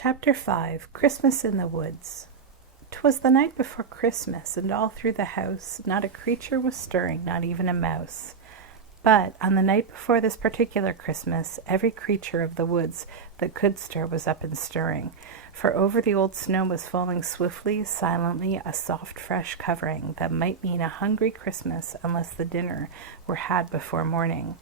Chapter 5 Christmas in the Woods. 'Twas the night before Christmas, and all through the house not a creature was stirring, not even a mouse. But on the night before this particular Christmas, every creature of the woods that could stir was up and stirring, for over the old snow was falling swiftly, silently, a soft, fresh covering that might mean a hungry Christmas unless the dinner were had before morning.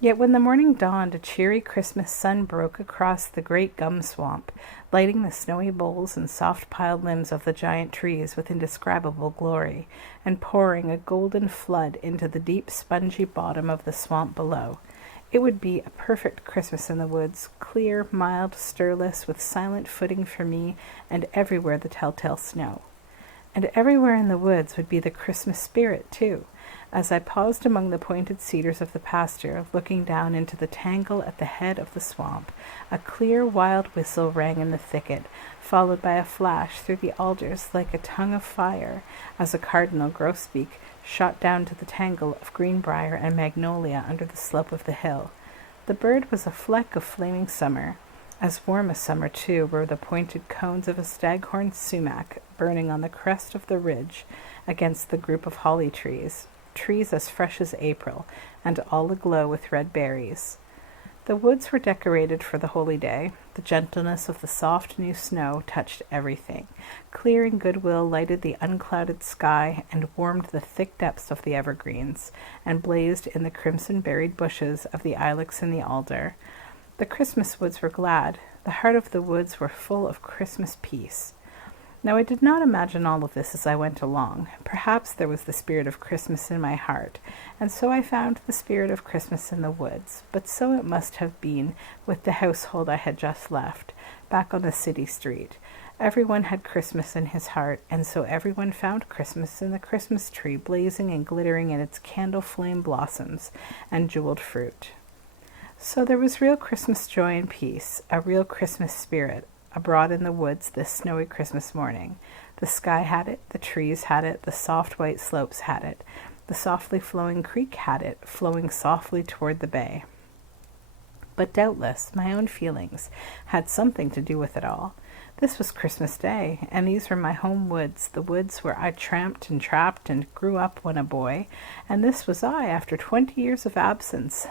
Yet when the morning dawned, a cheery Christmas sun broke across the great gum swamp, lighting the snowy boles and soft-piled limbs of the giant trees with indescribable glory, and pouring a golden flood into the deep, spongy bottom of the swamp below. It would be a perfect Christmas in the woods, clear, mild, stirless, with silent footing for me, and everywhere the telltale snow. And everywhere in the woods would be the Christmas spirit, too. As I paused among the pointed cedars of the pasture, looking down into the tangle at the head of the swamp, a clear, wild whistle rang in the thicket, followed by a flash through the alders like a tongue of fire, as a cardinal grosbeak shot down to the tangle of greenbrier and magnolia under the slope of the hill. The bird was a fleck of flaming summer. As warm as summer, too, were the pointed cones of a staghorn sumac burning on the crest of the ridge against the group of holly trees as fresh as April, and all aglow with red berries. The woods were decorated for the holy day. The gentleness of the soft new snow touched everything. Clear and goodwill lighted the unclouded sky and warmed the thick depths of the evergreens, and blazed in the crimson-berried bushes of the ilex and the alder. The Christmas woods were glad. The heart of the woods were full of Christmas peace. Now I did not imagine all of this as I went along. Perhaps there was the spirit of Christmas in my heart, and so I found the spirit of Christmas in the woods. But so it must have been with the household I had just left, back on the city street. Everyone had Christmas in his heart, and so everyone found Christmas in the Christmas tree, blazing and glittering in its candle flame blossoms and jeweled fruit. So there was real Christmas joy and peace, a real Christmas spirit, abroad in the woods this snowy Christmas morning. The sky had it, the trees had it, the soft white slopes had it, the softly flowing creek had it, flowing softly toward the bay. But doubtless my own feelings had something to do with it all. This was Christmas Day, and these were my home woods, the woods where I tramped and trapped and grew up when a boy, and this was I after 20 years of absence.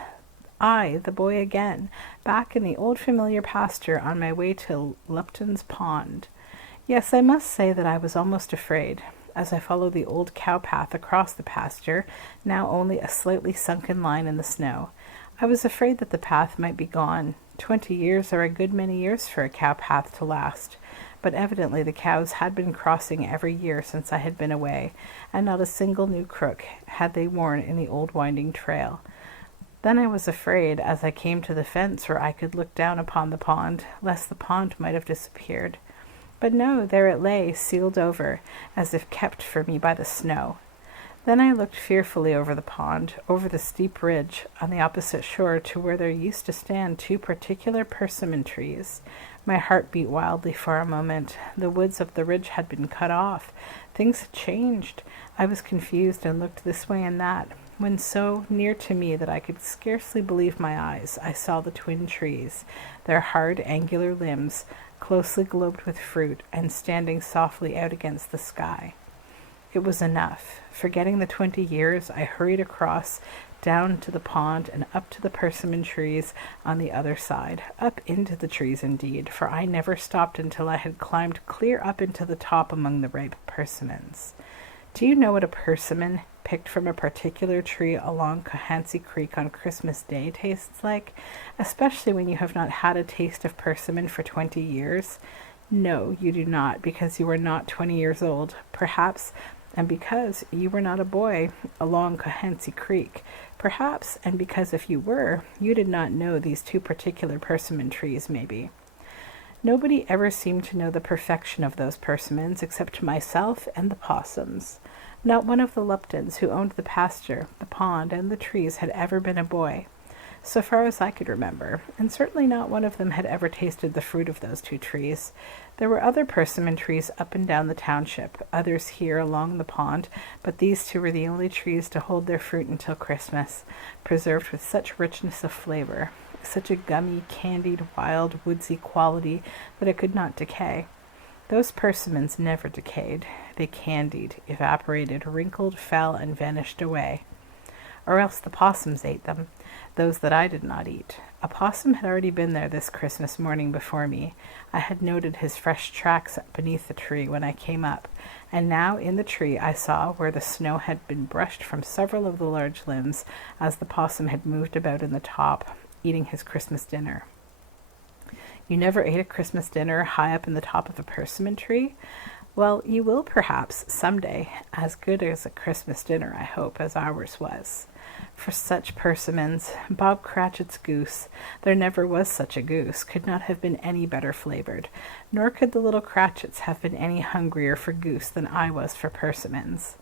I, the boy again, back in the old familiar pasture on my way to Lupton's Pond. Yes, I must say that I was almost afraid, as I followed the old cow path across the pasture, now only a slightly sunken line in the snow. I was afraid that the path might be gone. 20 years are a good many years for a cow path to last. But evidently the cows had been crossing every year since I had been away, and not a single new crook had they worn in the old winding trail. Then I was afraid, as I came to the fence where I could look down upon the pond, lest the pond might have disappeared. But no, there it lay, sealed over, as if kept for me by the snow. Then I looked fearfully over the pond, over the steep ridge on the opposite shore to where there used to stand 2 particular persimmon trees. My heart beat wildly for a moment. The woods of the ridge had been cut off. Things had changed. I was confused and looked this way and that, when so near to me that I could scarcely believe my eyes, I saw the twin trees, their hard, angular limbs closely globed with fruit and standing softly out against the sky. It was enough. Forgetting the 20 years, I hurried across, down to the pond and up to the persimmon trees on the other side, up into the trees indeed, for I never stopped until I had climbed clear up into the top among the ripe persimmons. Do you know what a persimmon picked from a particular tree along Cohansey Creek on Christmas Day tastes like, especially when you have not had a taste of persimmon for 20 years? No, you do not, because you are not 20 years old, perhaps, and because you were not a boy along Cohansey Creek, perhaps, and because if you were, you did not know these 2 particular persimmon trees, maybe. Nobody ever seemed to know the perfection of those persimmons except myself and the possums. Not one of the Luptons who owned the pasture, the pond, and the trees had ever been a boy, so far as I could remember, and certainly not one of them had ever tasted the fruit of those 2 trees. There were other persimmon trees up and down the township, others here along the pond, but these 2 were the only trees to hold their fruit until Christmas, preserved with such richness of flavor. such a gummy, candied, wild, woodsy quality that it could not decay. Those persimmons never decayed. They candied, evaporated, wrinkled, fell, and vanished away. Or else the possums ate them, those that I did not eat. A possum had already been there this Christmas morning before me. I had noted his fresh tracks beneath the tree when I came up, and now in the tree I saw where the snow had been brushed from several of the large limbs as the possum had moved about in the top, eating his Christmas dinner. You never ate a Christmas dinner high up in the top of a persimmon tree? Well, you will perhaps someday, as good as a Christmas dinner, I hope, as ours was. For such persimmons, Bob Cratchit's goose, there never was such a goose, could not have been any better flavored, nor could the little Cratchits have been any hungrier for goose than I was for persimmons.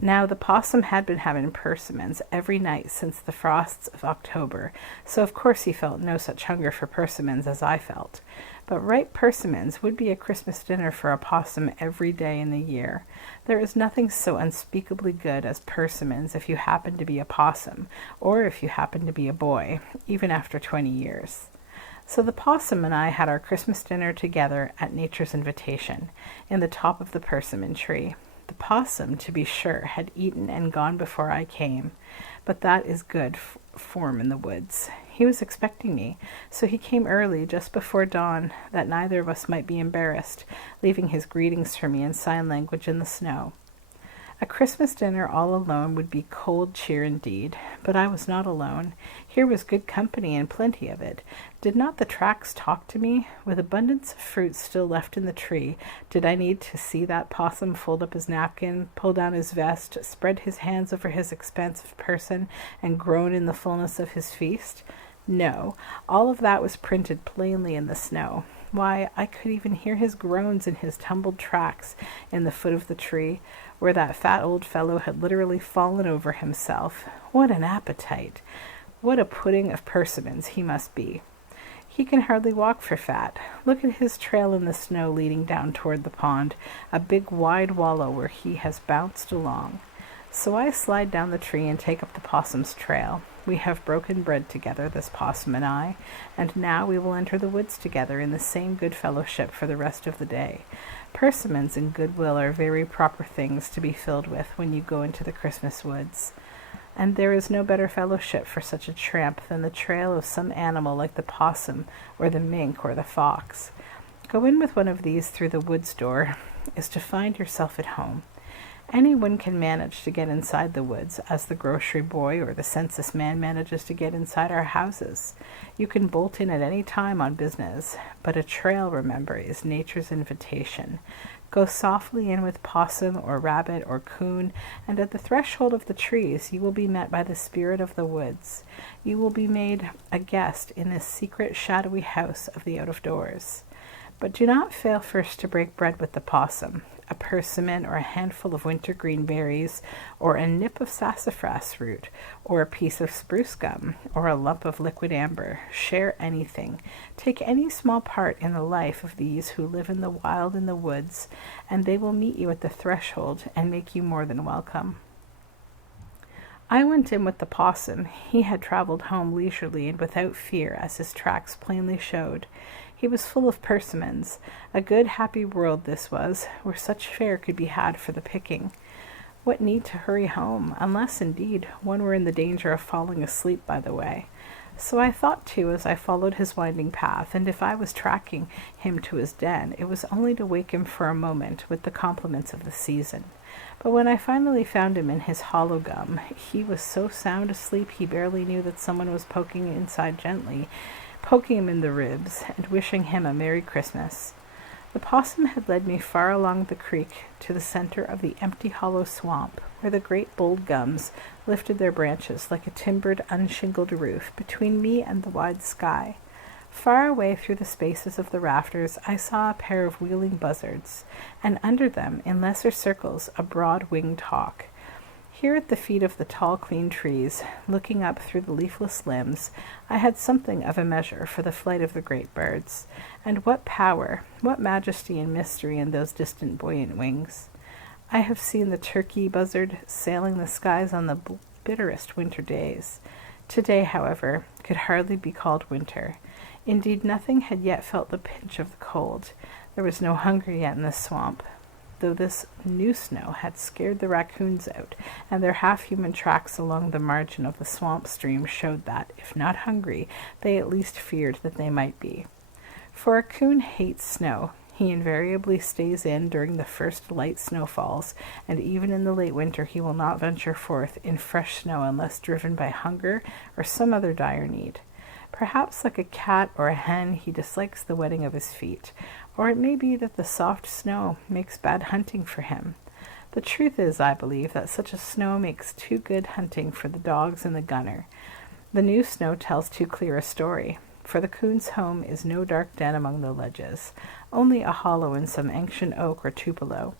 Now, the possum had been having persimmons every night since the frosts of October, so of course he felt no such hunger for persimmons as I felt. But ripe persimmons would be a Christmas dinner for a possum every day in the year. There is nothing so unspeakably good as persimmons if you happen to be a possum, or if you happen to be a boy, even after 20 years. So the possum and I had our Christmas dinner together at nature's invitation, in the top of the persimmon tree. The possum, to be sure, had eaten and gone before I came, but that is good form in the woods. He was expecting me, so he came early, just before dawn, that neither of us might be embarrassed, leaving his greetings for me in sign language in the snow. A Christmas dinner all alone would be cold cheer indeed, but I was not alone. Here was good company and plenty of it. Did not the tracks talk to me? With abundance of fruit still left in the tree, did I need to see that possum fold up his napkin, pull down his vest, spread his hands over his expansive person, and groan in the fullness of his feast? No, all of that was printed plainly in the snow. Why, I could even hear his groans in his tumbled tracks in the foot of the tree, where that fat old fellow had literally fallen over himself. What an appetite! What a pudding of persimmons he must be! He can hardly walk for fat. Look at his trail in the snow leading down toward the pond, a big wide wallow where he has bounced along. So I slide down the tree and take up the possum's trail. We have broken bread together, this possum and I, and now we will enter the woods together in the same good fellowship for the rest of the day. Persimmons and goodwill are very proper things to be filled with when you go into the Christmas woods. And there is no better fellowship for such a tramp than the trail of some animal like the possum or the mink or the fox. Go in with one of these through the woods door is to find yourself at home. Anyone can manage to get inside the woods, as the grocery boy or the census man manages to get inside our houses. You can bolt in at any time on business, but a trail, remember, is nature's invitation. Go softly in with possum or rabbit or coon, and at the threshold of the trees you will be met by the spirit of the woods. You will be made a guest in this secret, shadowy house of the out-of-doors. But do not fail first to break bread with the possum. A persimmon or a handful of wintergreen berries, or a nip of sassafras root, or a piece of spruce gum, or a lump of liquid amber. Share anything. Take any small part in the life of these who live in the wild in the woods, and they will meet you at the threshold and make you more than welcome. I went in with the possum. He had traveled home leisurely and without fear, as his tracks plainly showed. He was full of persimmons. A good, happy world this was, where such fare could be had for the picking. What need to hurry home, unless, indeed, one were in the danger of falling asleep by the way? So I thought, too, as I followed his winding path, and if I was tracking him to his den, it was only to wake him for a moment with the compliments of the season. But when I finally found him in his hollow gum, he was so sound asleep he barely knew that someone was poking inside gently, poking him in the ribs, and wishing him a Merry Christmas. The possum had led me far along the creek to the center of the empty hollow swamp, where the great bold gums lifted their branches like a timbered, unshingled roof between me and the wide sky. Far away through the spaces of the rafters I saw a pair of wheeling buzzards, and under them, in lesser circles, a broad-winged hawk. Here at the feet of the tall, clean trees, looking up through the leafless limbs, I had something of a measure for the flight of the great birds. And what power, what majesty and mystery in those distant buoyant wings! I have seen the turkey buzzard sailing the skies on the bitterest winter days. Today, however, could hardly be called winter. Indeed, nothing had yet felt the pinch of the cold. There was no hunger yet in the swamp, though this new snow had scared the raccoons out, and their half-human tracks along the margin of the swamp stream showed that, if not hungry, they at least feared that they might be. For a coon hates snow. He invariably stays in during the first light snowfalls, and even in the late winter he will not venture forth in fresh snow unless driven by hunger or some other dire need. Perhaps like a cat or a hen, he dislikes the wetting of his feet, or it may be that the soft snow makes bad hunting for him. The truth is, I believe, that such a snow makes too good hunting for the dogs and the gunner. The new snow tells too clear a story, for the coon's home is no dark den among the ledges, only a hollow in some ancient oak or tupelo.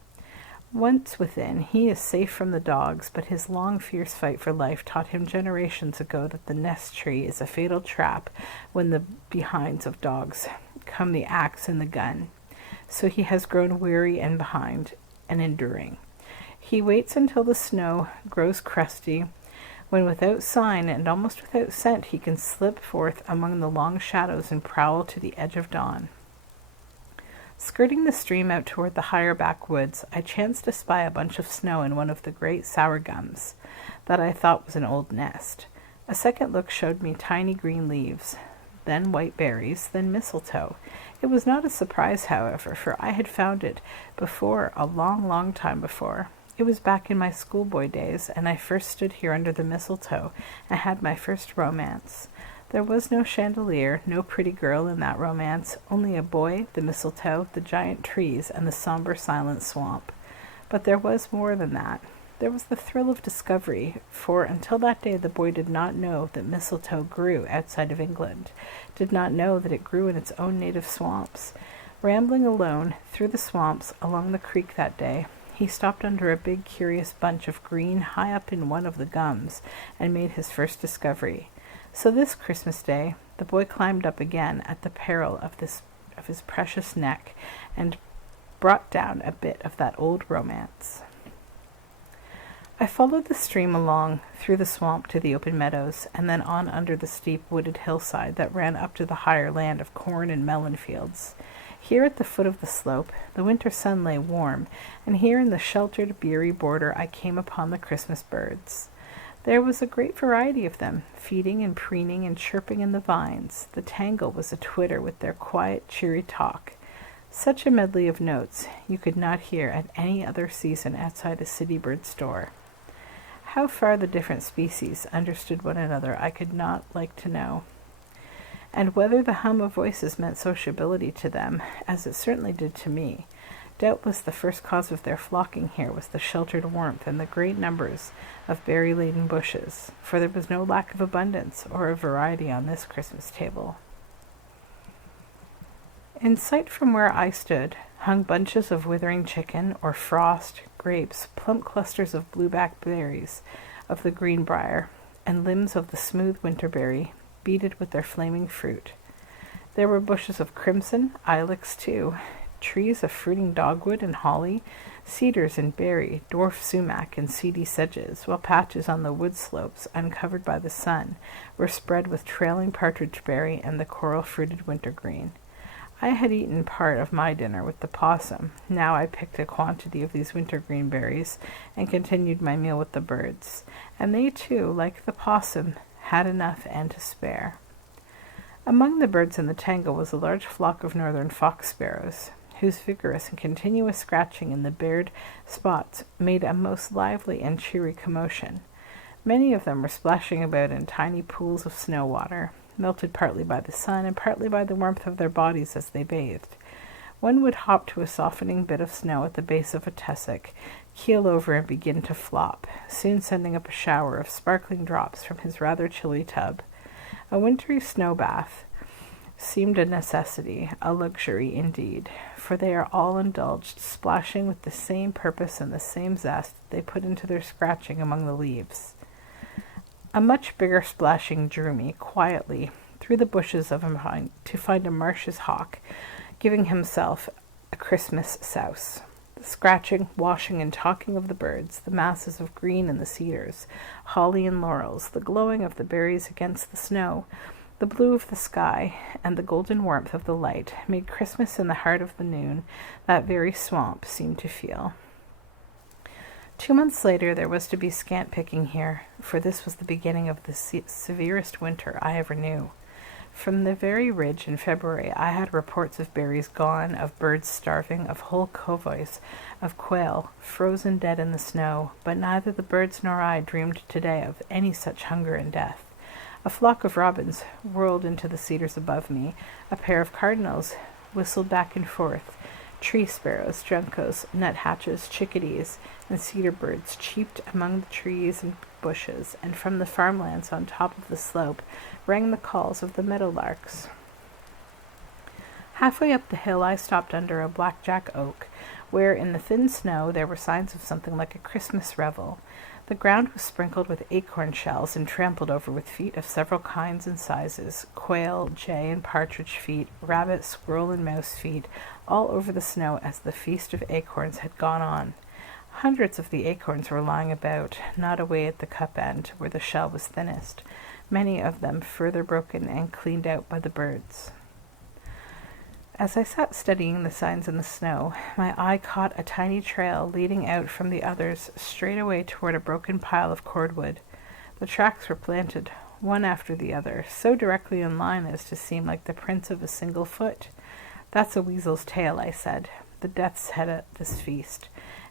Once within, he is safe from the dogs, but his long, fierce fight for life taught him generations ago that the nest tree is a fatal trap when the behinds of dogs come the axe and the gun. So he has grown weary and behind, and enduring. He waits until the snow grows crusty, when without sign and almost without scent he can slip forth among the long shadows and prowl to the edge of dawn. Skirting the stream out toward the higher backwoods, I chanced to spy a bunch of snow in one of the great sour gums that I thought was an old nest. A second look showed me tiny green leaves, then white berries, then mistletoe. It was not a surprise, however, for I had found it before, a long, long time before. It was back in my schoolboy days, and I first stood here under the mistletoe and had my first romance. There was no chandelier, no pretty girl in that romance, only a boy, the mistletoe, the giant trees, and the somber, silent swamp. But there was more than that. There was the thrill of discovery, for until that day the boy did not know that mistletoe grew outside of England, did not know that it grew in its own native swamps. Rambling alone through the swamps along the creek that day, he stopped under a big, curious bunch of green high up in one of the gums and made his first discovery. So this Christmas Day, the boy climbed up again at the peril of his precious neck and brought down a bit of that old romance. I followed the stream along through the swamp to the open meadows, and then on under the steep wooded hillside that ran up to the higher land of corn and melon fields. Here at the foot of the slope, the winter sun lay warm, and here in the sheltered, beery border I came upon the Christmas birds. There was a great variety of them, feeding and preening and chirping in the vines. The tangle was a twitter with their quiet, cheery talk. Such a medley of notes you could not hear at any other season outside a city bird store. How far the different species understood one another I could not like to know, and whether the hum of voices meant sociability to them, as it certainly did to me. Doubtless the first cause of their flocking here was the sheltered warmth and the great numbers of berry-laden bushes, for there was no lack of abundance or of variety on this Christmas table. In sight from where I stood hung bunches of withering chicken or frost, grapes, plump clusters of blueback berries of the greenbrier, and limbs of the smooth winterberry, beaded with their flaming fruit. There were bushes of crimson, ilex too, trees of fruiting dogwood and holly, cedars and berry, dwarf sumac and seedy sedges, while patches on the wood slopes, uncovered by the sun, were spread with trailing partridge-berry and the coral-fruited wintergreen. I had eaten part of my dinner with the possum. Now I picked a quantity of these wintergreen berries and continued my meal with the birds, and they too, like the possum, had enough and to spare. Among the birds in the tangle was a large flock of northern fox sparrows, whose vigorous and continuous scratching in the bared spots made a most lively and cheery commotion. Many of them were splashing about in tiny pools of snow water, melted partly by the sun and partly by the warmth of their bodies as they bathed. One would hop to a softening bit of snow at the base of a tussock, keel over and begin to flop, soon sending up a shower of sparkling drops from his rather chilly tub. A wintry snow bath seemed a necessity, a luxury indeed, for they are all indulged, splashing with the same purpose and the same zest they put into their scratching among the leaves. A much bigger splashing drew me quietly through the bushes of a pine to find a Marsh's hawk giving himself a Christmas souse. The scratching, washing, and talking of the birds, the masses of green in the cedars, holly and laurels, the glowing of the berries against the snow, the blue of the sky, and the golden warmth of the light made Christmas in the heart of the noon that very swamp seemed to feel. 2 months later there was to be scant picking here, for this was the beginning of the severest winter I ever knew. From the very ridge in February I had reports of berries gone, of birds starving, of whole coveys of quail frozen dead in the snow, but neither the birds nor I dreamed today of any such hunger and death. A flock of robins whirled into the cedars above me, a pair of cardinals whistled back and forth, tree sparrows, juncos, nuthatches, chickadees, and cedar birds cheeped among the trees and bushes, and from the farmlands on top of the slope rang the calls of the meadowlarks. Halfway up the hill I stopped under a blackjack oak, where in the thin snow there were signs of something like a Christmas revel. The ground was sprinkled with acorn shells and trampled over with feet of several kinds and sizes, quail, jay, and partridge feet, rabbit, squirrel, and mouse feet, all over the snow as the feast of acorns had gone on. Hundreds of the acorns were lying about, not away at the cup end, where the shell was thinnest, many of them further broken and cleaned out by the birds. As I sat studying the signs in the snow, my eye caught a tiny trail leading out from the others straight away toward a broken pile of cordwood. The tracks were planted, one after the other, so directly in line as to seem like the prints of a single foot. "That's a weasel's tail," I said, the death's head at this feast,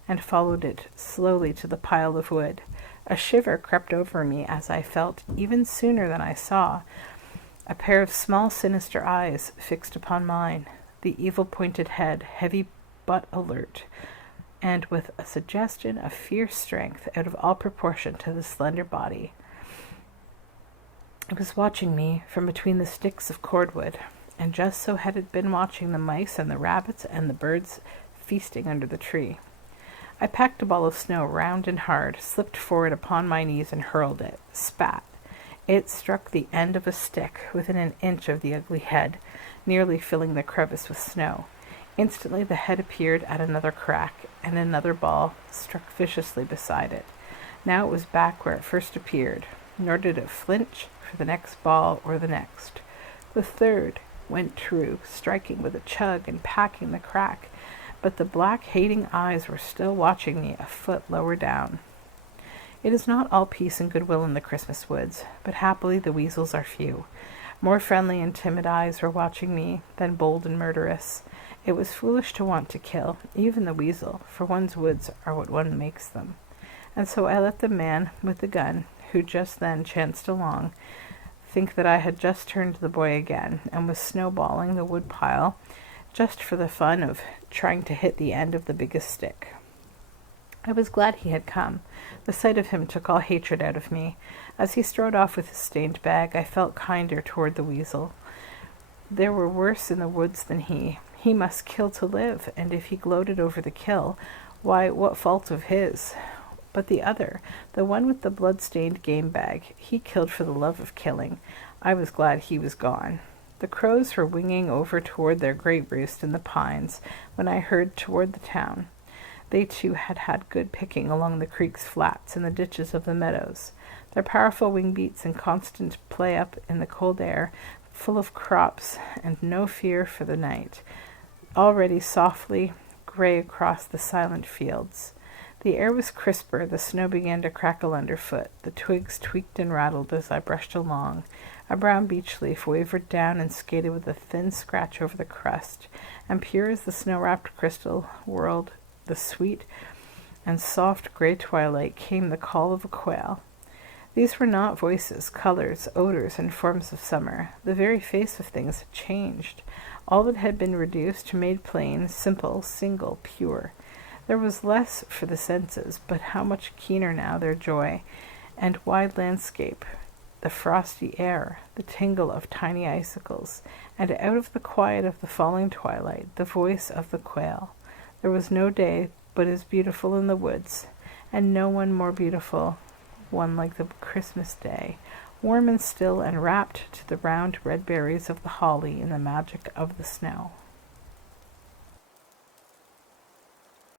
and followed it slowly to the pile of wood. A shiver crept over me as I felt, even sooner than I saw, a pair of small sinister eyes fixed upon mine, the evil-pointed head, heavy but alert, and with a suggestion of fierce strength out of all proportion to the slender body. It was watching me from between the sticks of cordwood, and just so had it been watching the mice and the rabbits and the birds feasting under the tree. I packed a ball of snow round and hard, slipped forward upon my knees and hurled it. Spat! It struck the end of a stick within an inch of the ugly head, nearly filling the crevice with snow. Instantly the head appeared at another crack, and another ball struck viciously beside it. Now it was back where it first appeared, nor did it flinch for the next ball or the next. The third went through, striking with a chug and packing the crack, but the black hating eyes were still watching me a foot lower down. It is not all peace and goodwill in the Christmas woods, but happily the weasels are few. More friendly and timid eyes were watching me than bold and murderous. It was foolish to want to kill, even the weasel, for one's woods are what one makes them. And so I let the man with the gun, who just then chanced along, think that I had just turned the boy again, and was snowballing the wood pile, just for the fun of trying to hit the end of the biggest stick. I was glad he had come. The sight of him took all hatred out of me. As he strode off with his stained bag, I felt kinder toward the weasel. There were worse in the woods than he. He must kill to live, and if he gloated over the kill, why, what fault of his? But the other, the one with the blood-stained game bag, he killed for the love of killing. I was glad he was gone. The crows were winging over toward their great roost in the pines when I hurried toward the town. They too had had good picking along the creek's flats and the ditches of the meadows. Their powerful wing beats and constant play up in the cold air, full of crops and no fear for the night, already softly gray across the silent fields. The air was crisper, the snow began to crackle underfoot, the twigs tweaked and rattled as I brushed along. A brown beech leaf wavered down and skated with a thin scratch over the crust, and pure as the snow-wrapped crystal whirled the sweet and soft gray twilight came the call of a quail. These were not voices, colors, odors, and forms of summer. The very face of things had changed. All that had been reduced, made plain, simple, single, pure. There was less for the senses, but how much keener now their joy, and wide landscape, the frosty air, the tingle of tiny icicles, and out of the quiet of the falling twilight, the voice of the quail. There was no day but as beautiful in the woods, and no one more beautiful, one like the Christmas day, warm and still and wrapped to the round red berries of the holly in the magic of the snow.